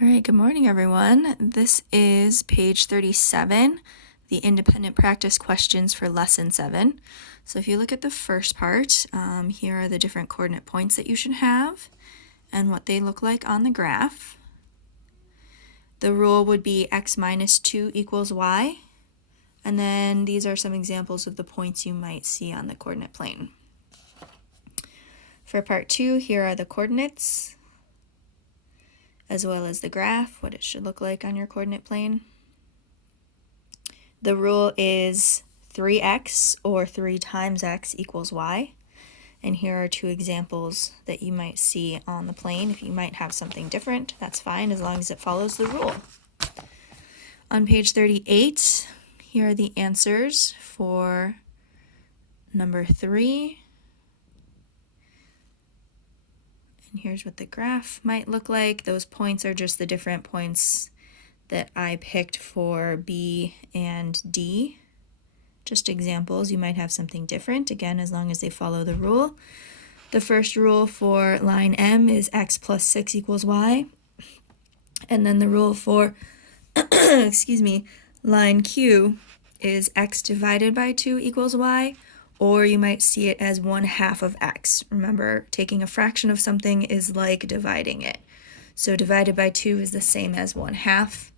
All right, good morning, everyone. This is page 37, the independent practice questions for lesson 7. So if you look at the first part, here are the different coordinate points that you should have and what they look like on the graph. The rule would be x minus 2 equals y. And then these are some examples of the points you might see on the coordinate plane. For part 2, here are the coordinates, as well as the graph, what it should look like on your coordinate plane. The rule is 3x or 3 times x equals y. And here are two examples that you might see on the plane. If you might have something different, that's fine as long as it follows the rule. On page 38, here are the answers for number 3. And here's what the graph might look like. Those points are just the different points that I picked for B and D. Just examples. You might have something different, again, as long as they follow the rule. The first rule for line M is x plus 6 equals y. And then the rule for, line Q is x divided by 2 equals y. Or you might see it as 1/2 of x. Remember, taking a fraction of something is like dividing it. So divided by 2 is the same as 1/2.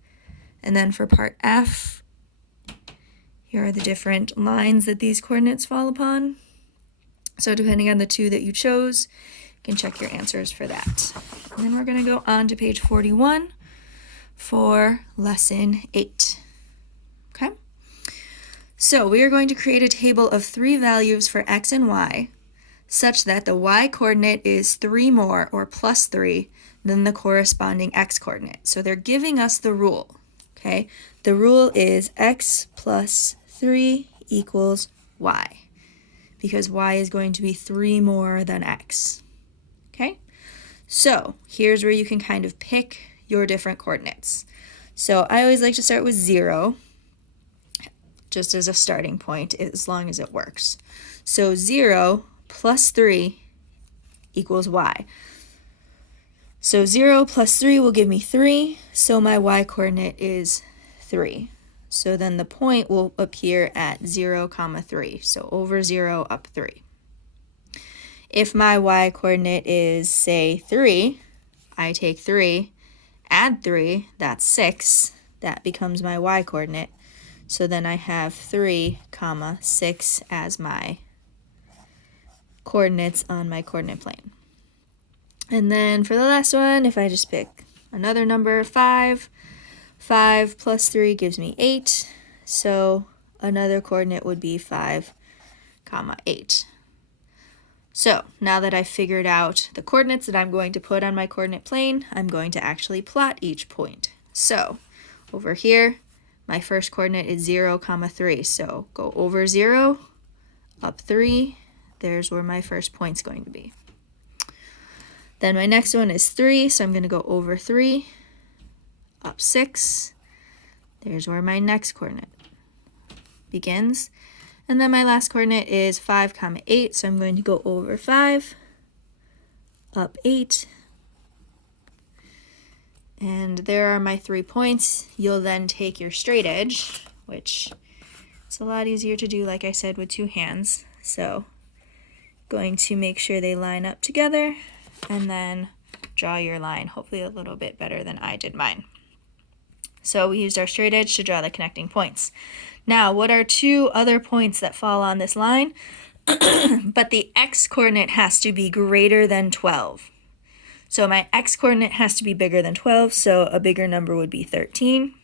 And then for part F, here are the different lines that these coordinates fall upon. So depending on the two that you chose, you can check your answers for that. And then we're going to go on to page 41 for lesson 8. Okay? So we are going to create a table of 3 values for x and y, such that the y coordinate is 3 more, or plus 3, than the corresponding x coordinate. So they're giving us the rule, okay? The rule is x plus 3 equals y, because y is going to be 3 more than x, okay? So here's where you can kind of pick your different coordinates. So I always like to start with 0, just as a starting point, as long as it works. So 0 plus 3 equals y. So 0 plus 3 will give me 3, so my y coordinate is 3. So then the point will appear at 0, 3, so over 0, up 3. If my y coordinate is, say, 3, I take 3, add 3, that's 6, that becomes my y coordinate. So then I have 3, 6 as my coordinates on my coordinate plane. And then for the last one, if I just pick another number, 5, 5 plus 3 gives me 8. So another coordinate would be 5, 8. So now that I've figured out the coordinates that I'm going to put on my coordinate plane, I'm going to actually plot each point. So over here, my first coordinate is 0, 3. So go over 0, up 3. There's where my first point's going to be. Then my next one is 3, so I'm going to go over 3, up 6. There's where my next coordinate begins. And then my last coordinate is 5, 8, so I'm going to go over 5, up 8. And there are my 3 points. You'll then take your straight edge, which it's a lot easier to do, like I said, with 2 hands. So going to make sure they line up together and then draw your line, hopefully a little bit better than I did mine. So we used our straight edge to draw the connecting points. Now, what are 2 other points that fall on this line? But the x coordinate has to be greater than 12. So my x coordinate has to be bigger than 12, so a bigger number would be 13,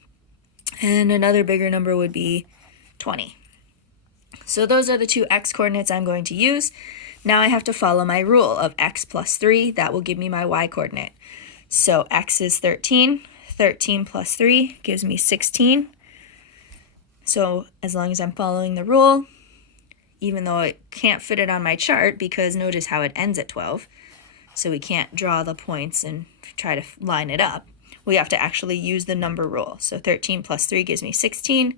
and another bigger number would be 20. So those are the 2 x coordinates I'm going to use. Now I have to follow my rule of x plus 3. That will give me my y coordinate. So x is 13. 13 plus 3 gives me 16. So as long as I'm following the rule, even though I can't fit it on my chart because notice how it ends at 12, so we can't draw the points and try to line it up. We have to actually use the number rule. So 13 plus 3 gives me 16.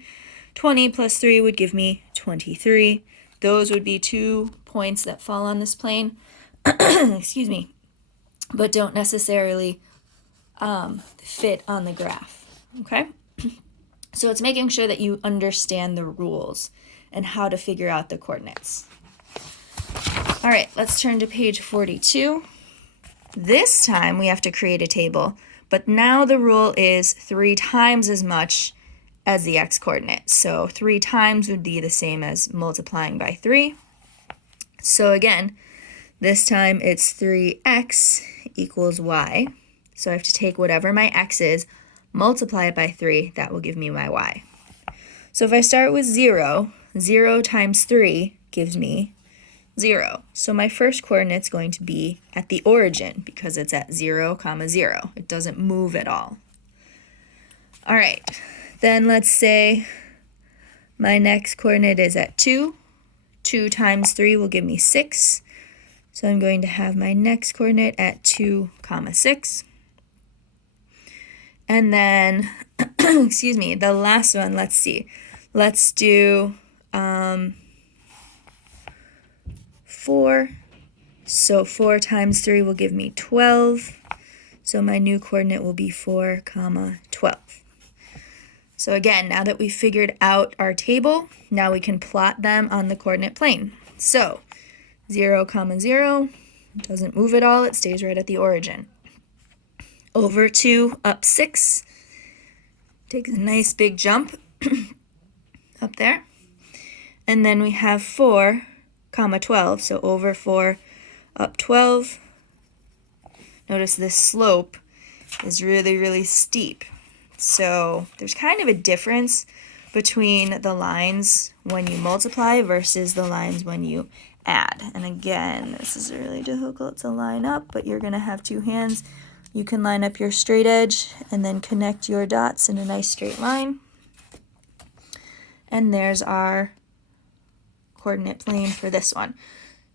20 plus 3 would give me 23. Those would be 2 points that fall on this plane, but don't necessarily fit on the graph, okay? So it's making sure that you understand the rules and how to figure out the coordinates. All right, let's turn to page 42. This time we have to create a table, but now the rule is 3 times as much as the x-coordinate. So 3 times would be the same as multiplying by 3. So again, this time it's 3x equals y. So I have to take whatever my x is, multiply it by 3, that will give me my y. So if I start with 0, 0 times 3 gives me 0. So my first coordinate is going to be at the origin because it's at 0, 0. It doesn't move at all. All right, then let's say my next coordinate is at 2. 2 times 3 will give me 6. So I'm going to have my next coordinate at 2, 6. And then, excuse me, the last one, let's see. Let's do 4. So 4 times 3 will give me 12. So my new coordinate will be 4, 12. So again, now that we've figured out our table, now we can plot them on the coordinate plane. So 0, 0, doesn't move at all, it stays right at the origin. Over 2, up 6, takes a nice big jump up there. And then we have 4, 12, so over 4, up 12. Notice this slope is really, really steep. So there's kind of a difference between the lines when you multiply versus the lines when you add. And again, this is really difficult to line up, but you're going to have 2 hands. You can line up your straight edge and then connect your dots in a nice straight line. And there's our coordinate plane for this one.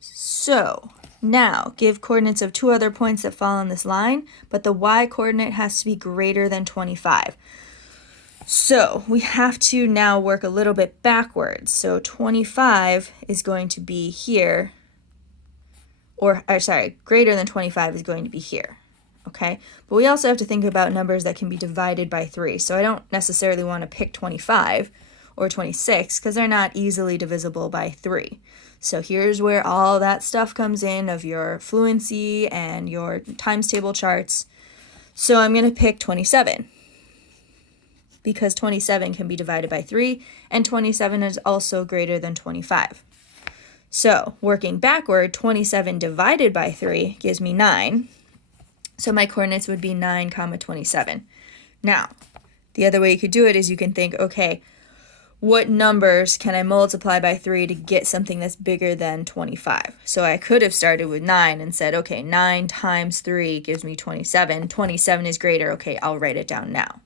So now give coordinates of 2 other points that fall on this line, but the y coordinate has to be greater than 25. So we have to now work a little bit backwards. So 25 is going to be here, or sorry, greater than 25 is going to be here. Okay, but we also have to think about numbers that can be divided by 3. So I don't necessarily want to pick 25 or 26 because they're not easily divisible by 3. So here's where all that stuff comes in of your fluency and your times table charts. So I'm going to pick 27 because 27 can be divided by 3 and 27 is also greater than 25. So working backward, 27 divided by 3 gives me 9. So my coordinates would be 9, 27. Now, the other way you could do it is you can think, okay, what numbers can I multiply by 3 to get something that's bigger than 25? So I could have started with 9 and said, okay, 9 times 3 gives me 27. 27 is greater. Okay, I'll write it down now.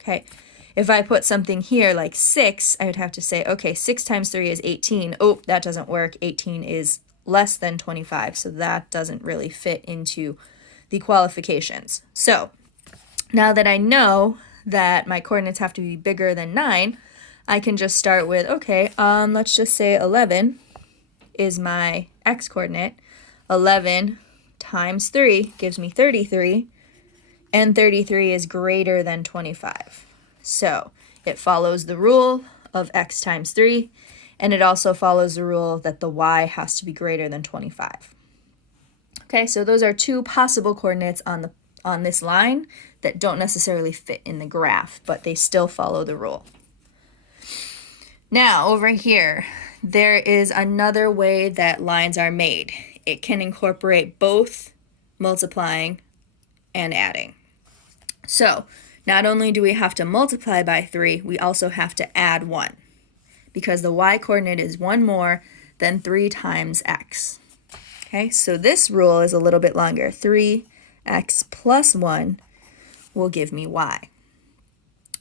Okay, if I put something here like 6, I would have to say, okay, 6 times 3 is 18. Oh, that doesn't work. 18 is less than 25, so that doesn't really fit into the qualifications. So now that I know that my coordinates have to be bigger than 9, I can just start with, okay, let's just say 11 is my x-coordinate. 11 times 3 gives me 33, and 33 is greater than 25. So it follows the rule of x times 3, and it also follows the rule that the y has to be greater than 25. Okay, so those are 2 possible coordinates on this line that don't necessarily fit in the graph, but they still follow the rule. Now, over here, there is another way that lines are made. It can incorporate both multiplying and adding. So, not only do we have to multiply by 3, we also have to add 1, because the y-coordinate is 1 more than 3 times x. Okay, so this rule is a little bit longer. 3x plus 1 will give me y.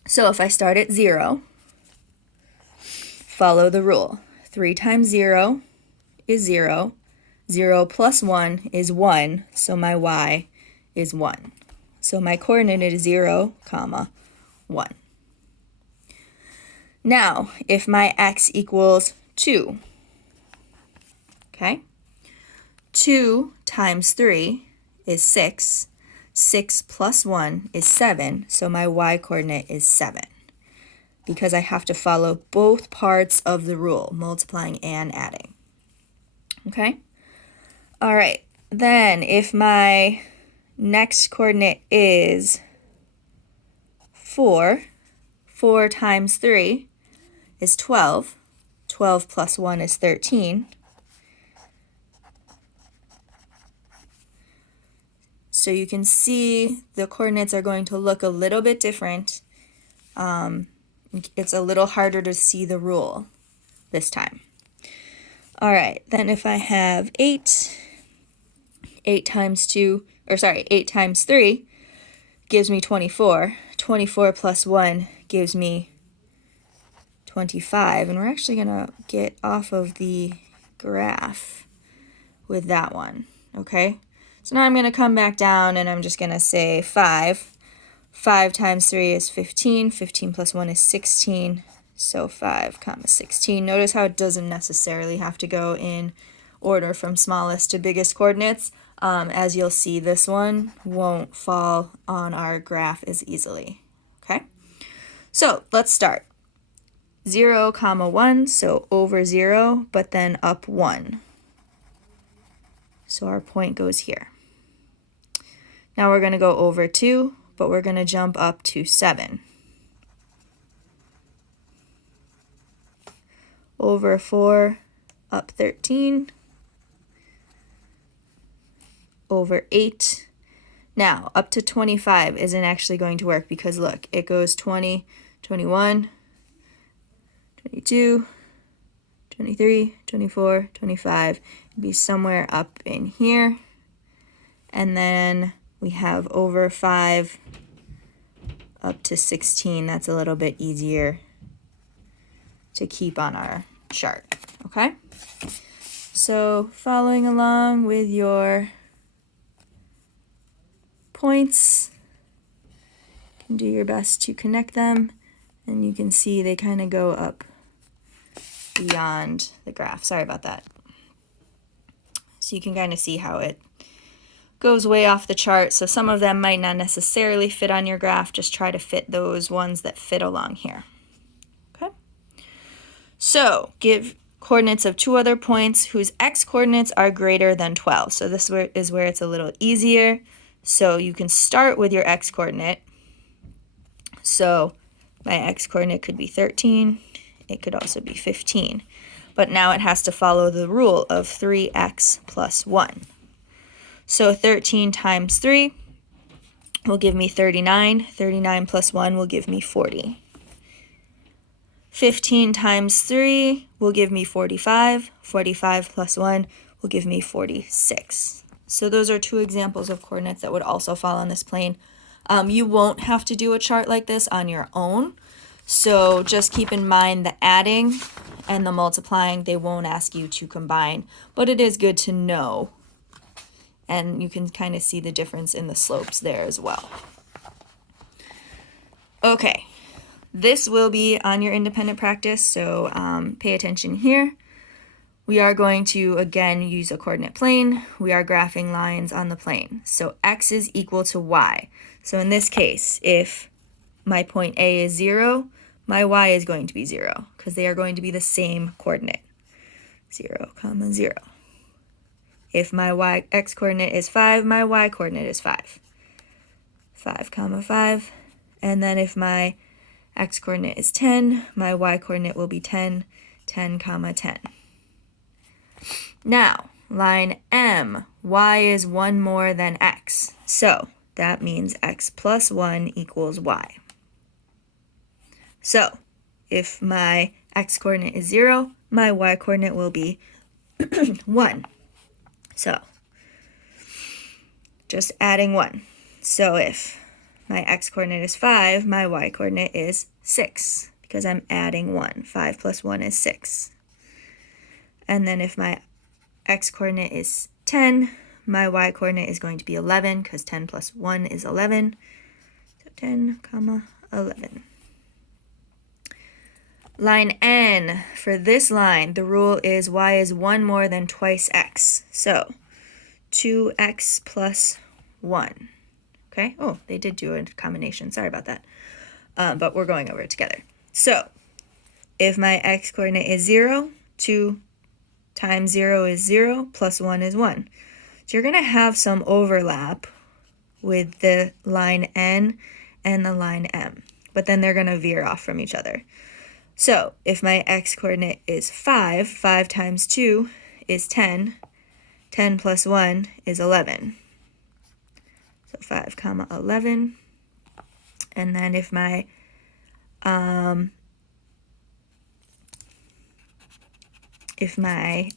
So if I start at 0, follow the rule. 3 times 0 is 0. 0 plus 1 is 1, so my y is 1. So my coordinate is 0, 1. Now, if my x equals 2, okay, 2 times 3 is 6. 6 plus 1 is 7, so my y-coordinate is 7, because I have to follow both parts of the rule, multiplying and adding. Okay? All right, then if my next coordinate is 4, 4 times 3 is 12. 12 plus 1 is 13. So you can see the coordinates are going to look a little bit different. It's a little harder to see the rule this time. All right, then if I have 8 times 3 gives me 24. 24 plus 1 gives me 25, and we're actually going to get off of the graph with that one, okay? So now I'm going to come back down and I'm just going to say 5. 5 times 3 is 15. 15 plus 1 is 16. So 5 comma 16. Notice how it doesn't necessarily have to go in order from smallest to biggest coordinates. As you'll see, this one won't fall on our graph as easily. Okay? So let's start. 0, comma 1, so over 0, but then up 1. So our point goes here. Now we're going to go over 2, but we're going to jump up to 7. Over 4, up 13. Over 8. Now, up to 25 isn't actually going to work because look, it goes 20, 21, 22, 23, 24, 25. It'd be somewhere up in here. And then we have over 5 up to 16. That's a little bit easier to keep on our chart, okay? So following along with your points, you can do your best to connect them, and you can see they kind of go up beyond the graph. Sorry about that. So you can kind of see how it goes way off the chart. So some of them might not necessarily fit on your graph. Just try to fit those ones that fit along here. Okay. So give coordinates of 2 other points whose x-coordinates are greater than 12. So this is where it's a little easier. So you can start with your x-coordinate. So my x-coordinate could be 13. It could also be 15. But now it has to follow the rule of 3x plus 1. So 13 times 3 will give me 39. 39 plus 1 will give me 40. 15 times 3 will give me 45. 45 plus 1 will give me 46. So those are 2 examples of coordinates that would also fall on this plane. You won't have to do a chart like this on your own. So just keep in mind the adding and the multiplying, they won't ask you to combine, but it is good to know. And you can kind of see the difference in the slopes there as well. Okay, this will be on your independent practice, so pay attention here. We are going to, again, use a coordinate plane. We are graphing lines on the plane. So x is equal to y. So in this case, if my point A is 0, my y is going to be 0, because they are going to be the same coordinate. 0, 0. If my x-coordinate is 5, my y-coordinate is 5. 5, 5. And then if my x-coordinate is 10, my y-coordinate will be 10, 10, 10. Now, line M, y is 1 more than x. So that means x plus 1 equals y. So if my x-coordinate is 0, my y-coordinate will be 1. So just adding 1. So if my x-coordinate is 5, my y-coordinate is 6, because I'm adding 1. 5 plus 1 is 6. And then if my x-coordinate is 10, my y-coordinate is going to be 11, because 10 plus 1 is 11. So 10, 11. Line N, for this line, the rule is y is 1 more than twice x. So 2x plus 1. Okay, oh, they did do a combination, sorry about that. But we're going over it together. So if my x-coordinate is 0, 2 times 0 is 0, plus 1 is 1. So you're going to have some overlap with the line N and the line M, but then they're going to veer off from each other. So if my x-coordinate is 5, 5 times 2 is 10, 10 plus 1 is 11. So 5 comma 11. And then if my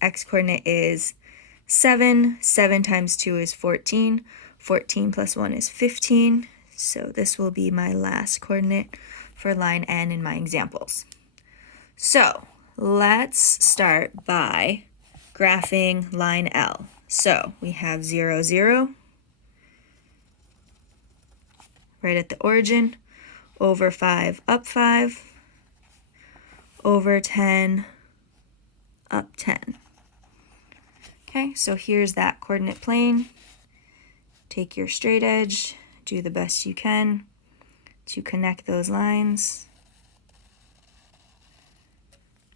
x-coordinate is 7, 7 times 2 is 14, 14 plus 1 is 15. So this will be my last coordinate for line N in my examples. So let's start by graphing line L. So we have 0, 0, right at the origin, over 5, up 5, over 10, up 10. Okay, so here's that coordinate plane. Take your straight edge, do the best you can to connect those lines.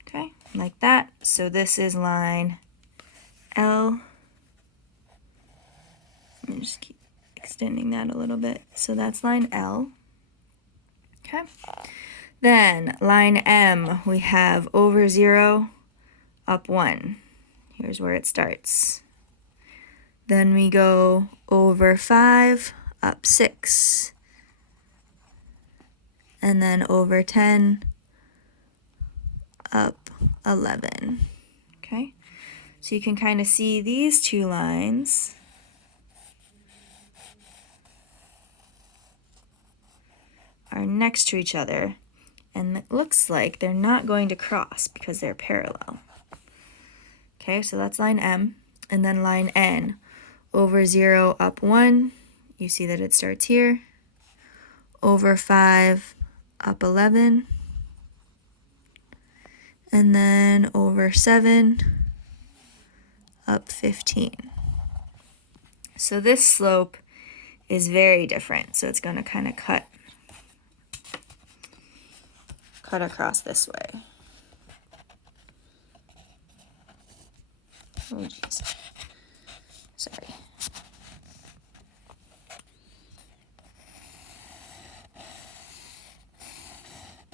Okay, like that. So this is line L. Let me just keep extending that a little bit. So that's line L. Okay. Then line M, we have over 0, up 1. Here's where it starts. Then we go over 5, up 6. And then over 10, up 11. Okay? So you can kind of see these two lines are next to each other, and it looks like they're not going to cross because they're parallel. Okay, so that's line M, and then line N, over 0, up 1, you see that it starts here, over 5, up 11, and then over 7, up 15. So this slope is very different, so it's going to kind of cut across this way. Oh, jeez. Sorry.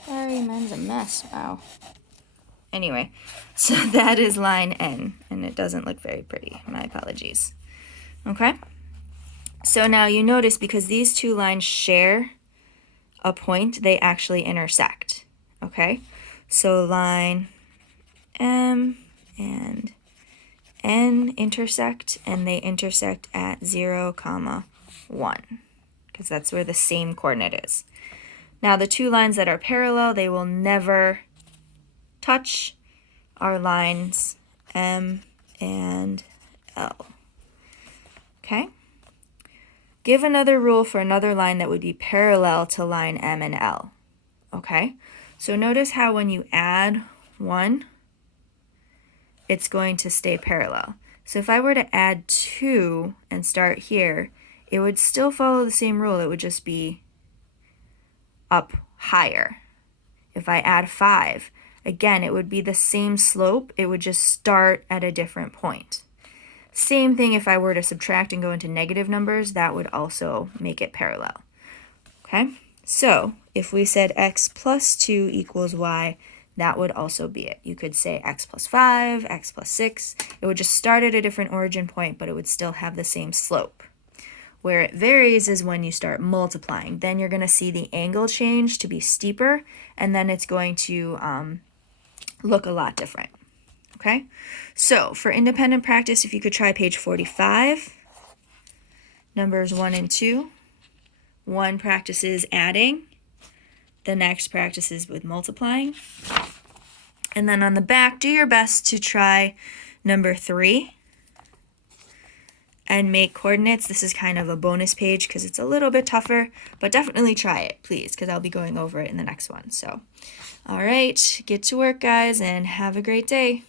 Sorry, mine's a mess. Wow. Anyway, so that is line N, and it doesn't look very pretty. My apologies. Okay? So now you notice because these two lines share a point, they actually intersect. Okay? So line M and N intersect, and they intersect at 0, 1, because that's where the same coordinate is. Now the two lines that are parallel, they will never touch, are lines M and L. Okay? Give another rule for another line that would be parallel to line M and L. Okay? So notice how when you add 1, it's going to stay parallel. So if I were to add 2 and start here, it would still follow the same rule. It would just be up higher. If I add 5, again, it would be the same slope. It would just start at a different point. Same thing if I were to subtract and go into negative numbers, that would also make it parallel. Okay? So if we said x plus 2 equals y, that would also be it. You could say x plus 5, x plus 6. It would just start at a different origin point, but it would still have the same slope. Where it varies is when you start multiplying. Then you're going to see the angle change to be steeper, and then it's going to look a lot different. Okay? So for independent practice, if you could try page 45, numbers 1 and 2. One practices adding. The next practices with multiplying. And then on the back, do your best to try number 3 and make coordinates. This is kind of a bonus page because it's a little bit tougher, but definitely try it, please, because I'll be going over it in the next one. So, all right, get to work, guys, and have a great day.